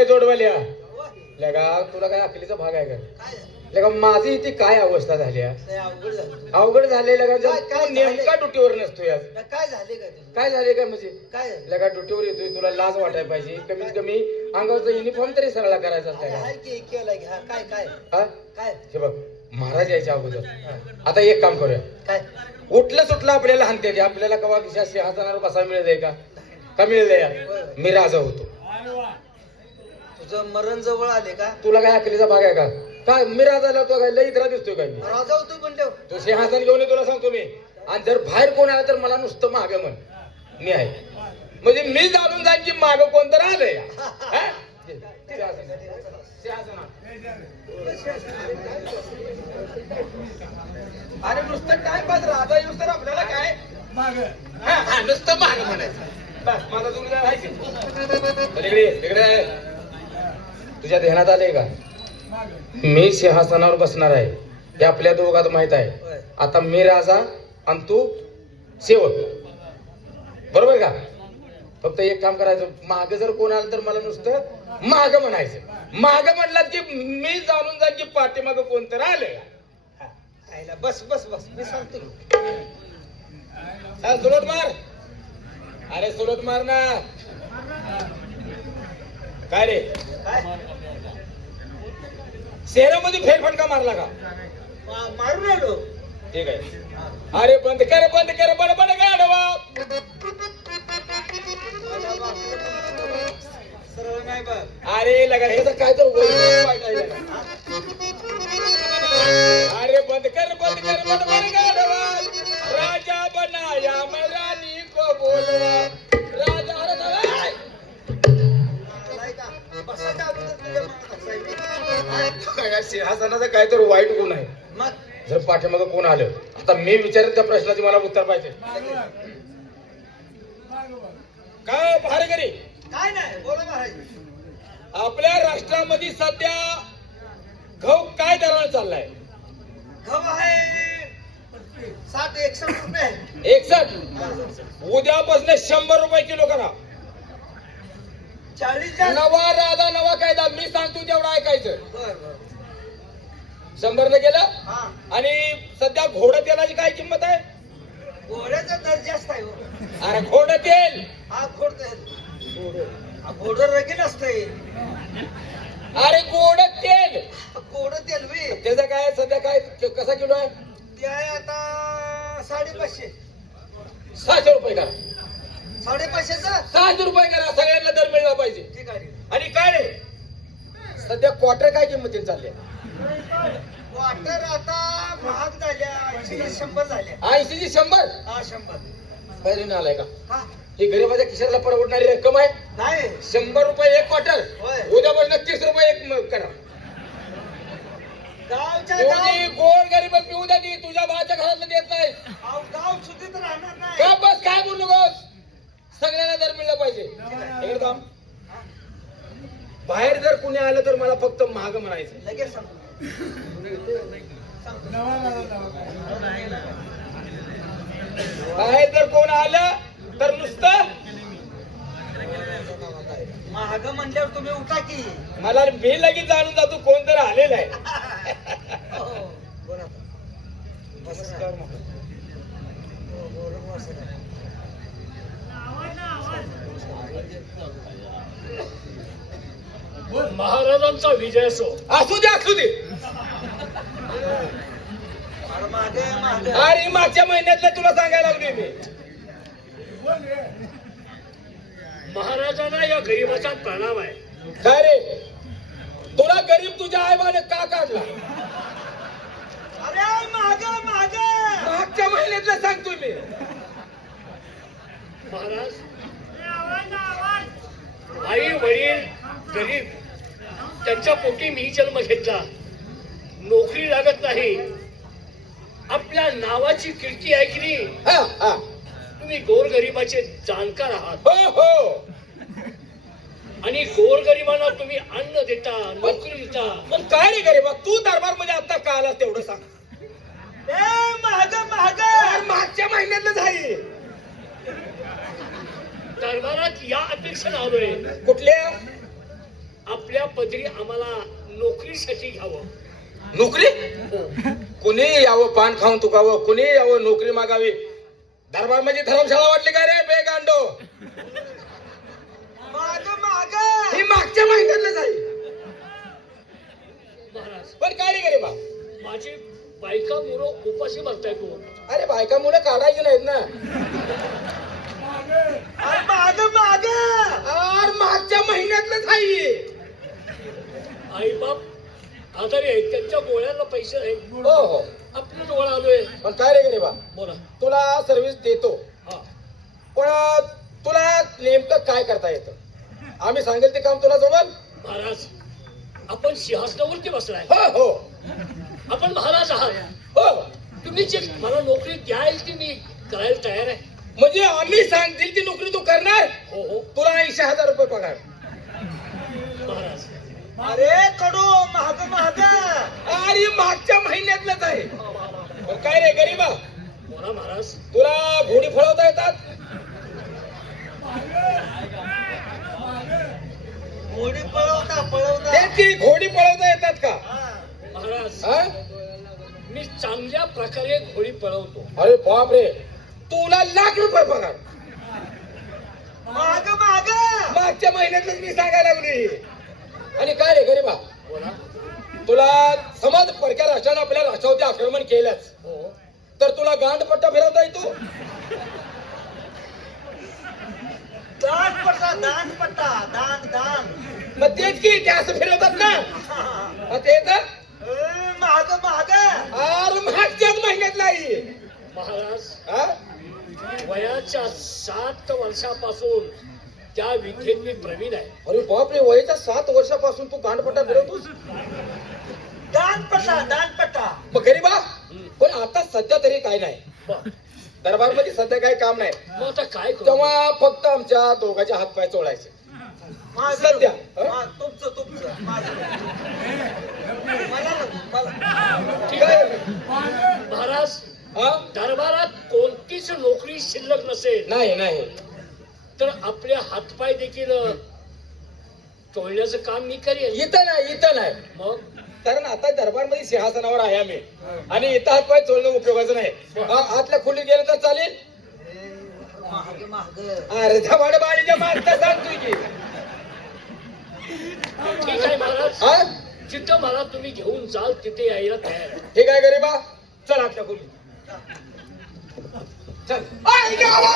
ए जोडवाल्या लगा तुला काय अकलीचा भाग आहे का लगा माझी ती काय अवस्था झाली अवघड झाले लगा नेमका ड्युटीवर नसतो यार काय झाले काय म्हणजे काय लगा ड्युटीवर येतोय तुला लाज वाटायला पाहिजे कमीत कमी अंगावरचा युनिफॉर्म तरी सरळ करायचा काय हे बघ महाराज यायच्या अगोदर आता एक काम करूया काय उठलं सुटलं आपल्याला हानते आपल्याला कवा खिशात सिंहासनावर बसा मिळतंय का मिळलंय मी राजा होतो तुझं मरण जवळ आले का तुला काय अकलीचा भाग आहे का काय मी राजा तो काय लई इतरा दिसतोय काय मी राजा होतो पण तो सिंहासन घेऊन तुला सांगतो मी आणि जर बाहेर कोण आलं तर मला नुसतं माग म्हण मी आहे म्हणजे मी जाणून जाईन की माग कोण तर आलंय अरे नुसतं काय पाच राजा येऊस तर आपल्याला काय माग नुसतं माग म्हणायचं बस माझा तुम्ही इकडे तुझ्या ध्यानात आलंय का मी सिंहासनावर बसणार आहे हे आपल्या दोघात माहित आहे आता मी राजा आणि तू सेवक बरोबर का फक्त एक काम करायचं माग जर कोण आलं तर मला नुसतं माग म्हणायचं माग म्हटलं की मी जाणून जाईन की पाठीमाग कोण तर आलंय बस बस बस मी सांगतो सुलट मार अरे सुलट मार ना काय रे शहरामध्ये फेरफटका मारला का मारून आलो ठीक आहे अरे बंद कर बड बड गाडवा सरळ नाही बघ अरे लगा हे तर काय तर वाईट आहे लगा. अरे बंद कर बड बड गाडवा राजा बनाया मैं रानी को बोलवा राजा अरे सिंहासनाचा काय तर वाईट गुण आहे जर पाठीमागं कोण आलं आता मी विचारेन त्या प्रश्नाची मला उत्तर पाहिजे काय भारेकरी काय नाही बोला महाराज आपल्या राष्ट्रामध्ये सध्या गहू काय दराने चाललाय गहू आहे 60-61 रुपये 61 उद्यापासून 100 रुपये किलो करा 40 नवा राजा नवा कायदा मी सांगतो तेवढं ऐकायचं बर 100 न गेलं आणि सध्या घोडं तेलाची काय किंमत आहे घोड्याचा दर जास्त आहे अरे घोडं तेल हा घोड तेल घोड रगील असते अरे घोडं तेल घोड तेल वे त्याचं काय सध्या काय कसा किलो आहे ते आहे आता 550 600 रुपये करा 550चा 600 रुपये करा सगळ्यांना दर मिळला पाहिजे ठीक आहे आणि काय रे सध्या क्वार्टर काय किंमतीने चालले क्वार्टर आता महाग झाल्या 80-100 झाल्या 80 ची 100 हा 100 पहिली आलाय का हा ही गरीबाच्या खिशाला परवडणारी रक्कम आहे नाही 100 रुपये एक क्वार्टर होय. उद्यापासून 30 रुपये एक करा गावच्या तुझी गोड गरीब पिऊ द्या ती तुझ्या भावाच्या घरातलं देत नाही गाव सुधीत राहणार नाही का बस काय बोलू नकोस सगळ्यांना दर मिळलं पाहिजे इकडे थांब बाहेर जर कुणी आलं तर मला फक्त महाग म्हणायचं लगेच सांगतो बाहेर जर कोण आलं तर नुसतं महाग म्हणल्यावर तुम्ही उठा की मला मी लगेच जाणून जातो कोण तर आलेलं आहे बोला नमस्कार महाराजांचा विजय असू दे मागे अरे मागच्या महिन्यातलं तुला सांगायला लागलोय मी महाराजांना या गरीबाचा प्रणाम आहे काय रे तुला गरीब तुझ्या आईबाने का काढला अरे मागे मागच्या महिन्यातलं सांगतोय मी महाराज आई वडील गरीब त्यांच्या पोटी मी जन्म घेतला नोकरी लागत नाही आपल्या नावाची कीर्ती आहे की नाही हा तुम्ही गोरगरिबाचे जाणकार आहात हो आणि गोरगरिबांना तुम्ही अन्न देता नोकरी देता पण काय रे गरीबा तू दरबार मध्ये आता का आलास तेवढं सांग मागच्या महिन्यातलं झाली दरबारात या अपेक्षा आलोय कुठल्या आपल्या पदरी आम्हाला नोकरीसाठी घ्यावं. नोकरी कुणी यावं पान खाऊन तुकावं, कुणी यावं नोकरी मागावी. दरबार म्हणजे धर्मशाळा वाटली का रे बेगांडो? माग माग ही मागच्या महिन्यातलंच आहे. महाराज पण काय रे गरीबा, माझी बायका मुलं उपाशी मरताय तू. अरे बायका मुलं काढायची नाहीत ना. अरे माग माग अरे मागच्या महिन्यातलंच आहे. आई बाप आजारी आहेत, त्यांच्या गोळ्याला पैसे आहेत. हो हो. आपल्या जवळ आलोय. पण काय रे गरीबा, बोला. तुला सर्व्हिस देतो, हा पण तुला नेमकं काय करता येतं? आम्ही सांगेल ते काम तुला जमल? महाराज आपण सिंहासनावरती बसलाय. हो हो आपण महाराज आहात. हो. तुम्ही जे मला नोकरी द्याल ती मी करायला तयार आहे. म्हणजे आम्ही सांगतील ती नोकरी तू करणार? हो हो तुला 80,000 रुपये पगार. महाराज. अरे कडू माग माग अरे मागच्या महिन्यातलंच आहे. पण काय रे गरीबा, बोला महाराज. तुला घोडी फळवता येतात? घोडी पळवता पळवता तेच की, घोडी पळवता येतात का? हा. महाराज हा? मी चांगल्या प्रकारे घोडी पळवतो. अरे बाप रे, तुला लाख रुपये पगार. माग माग मागच्या महिन्यातलंच मी सांगायला लागली. आणि काय रे गरीबा, बोला. तुला समज परक्या राष्ट्रानं आपल्या राष्ट्रावरती आक्रमण केलंच, हो तर तुला गांडपट्टा फिरवता येतो? दान पट्टा दान पट्टा दान दान मग तेच की, ते असं फिरवतात ना. मग ते येतं? माग माग अरे मागच्याच महिन्यातला आहे. महाराज हा? वयाच्या 7 वर्षापासून त्या विद्येत मी प्रवीण आहे. अरे बाप रे, वयाच्या 7 वर्षापासून तू गांडपट्टा फिरवतोस? दान पट्टा मग गरीबा, पण आता सध्या तरी काय नाही. बर. दरबारमध्ये सध्या काही काम नाही. मग आता काय करू? तेव्हा फक्त आमच्या दोघांचे हातपाय चोळायचे सध्या. हा? तुमचं तुमचं माझं मला नको, मला ठीक आहे. काय? महाराज हा? दरबारात कोणतीच नोकरी शिल्लक नसेल नाही नाही. तर आपले हातपाय देखील चोळण्याचं काम मी करेन. इथं नाही, इथं नाही. मग कारण आता दरबारमध्ये सिंहासनावर आहे आम्ही, आणि इथं हातपाय चोळणं उपयोगाचं नाही. आतल्या खोलीत गेलं तर चालेल? माग माग अरे धबाड बाळीच्या मागता सांगतोय की. ठीक आहे महाराज. हा? जिथं मला तुम्ही घेऊन जाल तिथे यायला तयार आहे. ठीक आहे गरीबा, चल आतल्या खोलीत. चल. आई गावा!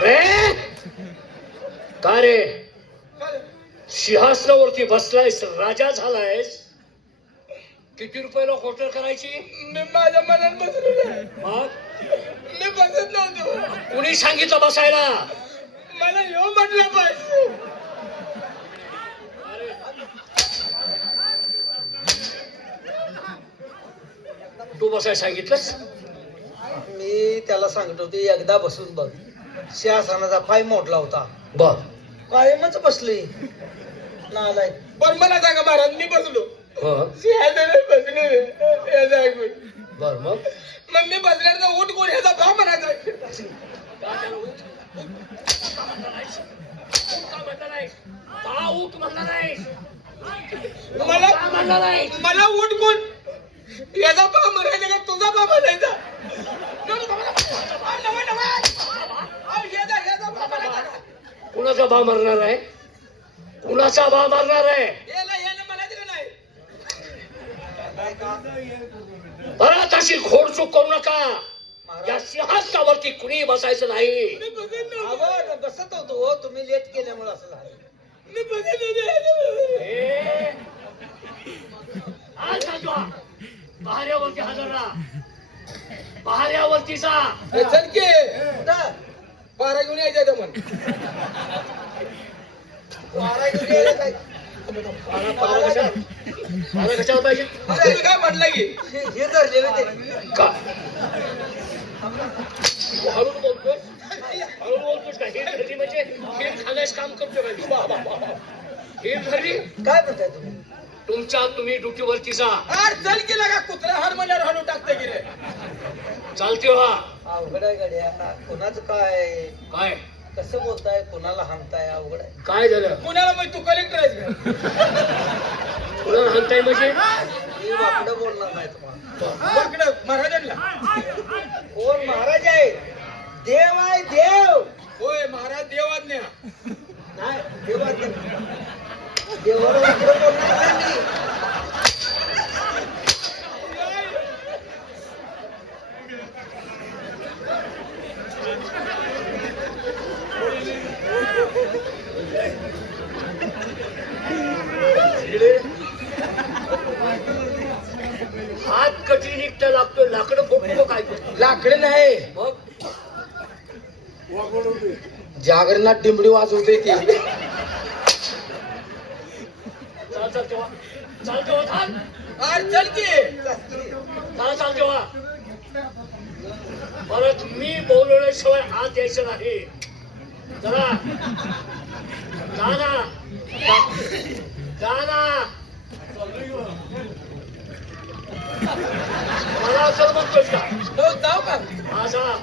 रे का रे सिंहासनावरती बसलायस, राजा झालायस, किती रुपयाला क्वार्टर करायची? मी माझ्या मनात बसलो नाही. मग मी बसत नव्हतो. कुणी सांगितलं बसायला? मला येऊ म्हटलं पाहिजे. तू बसायला सांगितलंस? मी त्याला सांगत होते एकदा बसून बघ. सिंहासनाचा पाय मोडला होता, बर कायमच बसले नालाय. पण मला सांगा महाराज, मी बसलो बर सिंहासनावर बसलो रे. याचं ऐकून. मग मग मी बसल्यानंतर उठ कोण ह्याचा भाव म्हणायचा. का उठ म्हणला नाहीस? मला का म्हणला नाहीस? मला उठ कोण याचा भाव म्हणायचा का तुझा भाव म्हणायचा? याचा भाव म्हणायचा का? कुणाचा भाव मारणार आहे? कुणाचा भाव मारणार आहे? यानं म्हणायचं का नाही? परत अशी घोडचूक करू नका. या सिंहासनावरती कुणी बसायचं नाही. मी बसत नव्हतो. आवड बसत होतो, तुम्ही लेट केल्यामुळे असं झालं. मी बसत नव्हतो. ए, आज जा तू. पहाऱ्यावरती हजर राहा. पहाऱ्यावरती जा. ए, चल की कुठं? पारा घेऊन यायचं म्हण. वारा घेऊन यायला काय? पारा कशावर पाहिजे? तुम्ही काय म्हटलं की हे धरलेलं ते का तू हळून बोलतोस? हळून बोलतोस का? हे घरी म्हणजे हे खाण्यास काम करतो का तू? बाबा बाबा, हे घरी काय म्हणताय तुम्ही? तुम्ही ड्युटीवरती जा. अरे चल की लागा, कुत्रा हाड म्हणल्यावर हाडू टाकते की रे. चालते व्हा. अवघड आहे गड्या. कोणाचं काय काय कसं बोलताय, कोणाला हाणताय, अवघड आहे. काय झालं? पुण्याला मग तू कलेक्टर आहेस का? कुणाला म्हणताय म्हणजे? मी वाकडं बोलणार नाही तुम्हाला. महाराजांना कोण महाराज आहे? देव आहे देव. होय महाराज देवाज्ञा. नाही देवाचं देवाला वाकडं बोलणार नाही मी. हात कठी निघता लागतो, लाकडं फोडतो काय करतो? लाकडे नाही मग जागरणात डिंबडी वाजवते ती. चाल चाल तेव्हा, चाल तेव्हा थांब. चल की. चाल चाल तेव्हा. परत मी बोलवल्याशिवाय आत यायचं नाही. चला जा ना, जा ना. मला असं म्हणतोस का? जाऊ का? हा जा.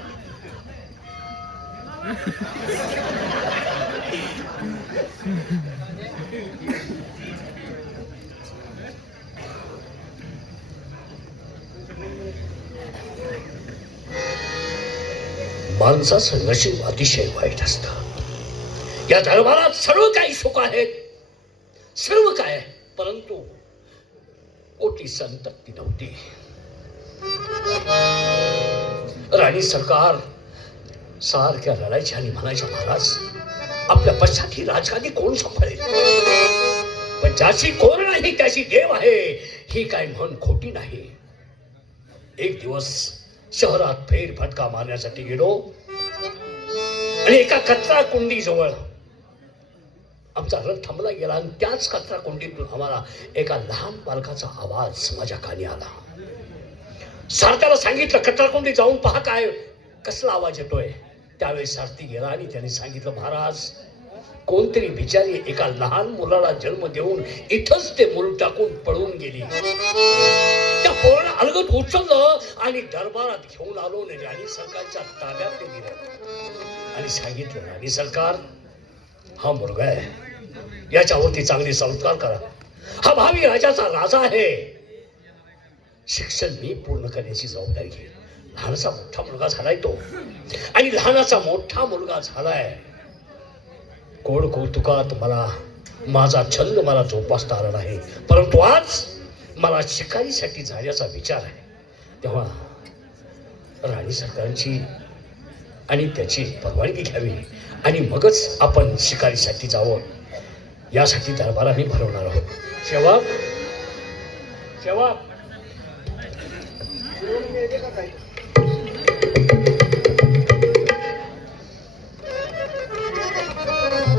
माणसाचं नशीब अतिशय वाईट असतं. या दरबारात सर्व काही सुख आहेत, सर्व काय आहे, परंतु कोटी संतती नव्हती. राणी सरकार सारख्या लढायच्या आणि म्हणायच्या, महाराज आपल्या पश्चात ही राजधानी कोण सांभाळेल? पण ज्याची कोण नाही त्याची देव आहे, ही काय म्हण खोटी नाही. एक दिवस शहरात फेरफटका मारण्यासाठी गेलो आणि एका कचरा कुंडी जवळ आमचा रथ थांबला गेला आणि त्याच कचरा कुंडीतून आम्हाला एका लहान बालकाचा आवाज माझ्या कानी आला. सारथ्याला सांगितलं कचरा कुंडी जाऊन पहा काय कसला आवाज येतोय. त्यावेळी सारथी गेला आणि त्याने सांगितलं, महाराज कोणतरी बिचारी एका लहान मुलाला जन्म देऊन इथंच ते मूल टाकून पळून गेली. त्या पोराला अलगद उचललं आणि दरबारात घेऊन आलो आणि राणी सरकारच्या ताब्यात ते दिलं आणि सांगितलं, राणी सरकार हा मुलगा आहे, याच्यावरती चांगली संस्कार करा. हा भावी राजाचा राजा आहे. शिक्षण मी पूर्ण करण्याची जबाबदारी घेईन. लहानाचा मोठा मुलगा झालाय तो, आणि लहानाचा मोठा मुलगा झालाय. गोड कौतुकात मला माझा छंद मला जोपासता आला नाही, परंतु आज मला शिकारीसाठी जाण्याचा विचार आहे. तेव्हा राणी सरकारची आणि त्याची परवानगी घ्यावी आणि मगच आपण शिकारीसाठी जावं. यासाठी दरबार आम्ही भरवणार आहोत. सेवक सेवक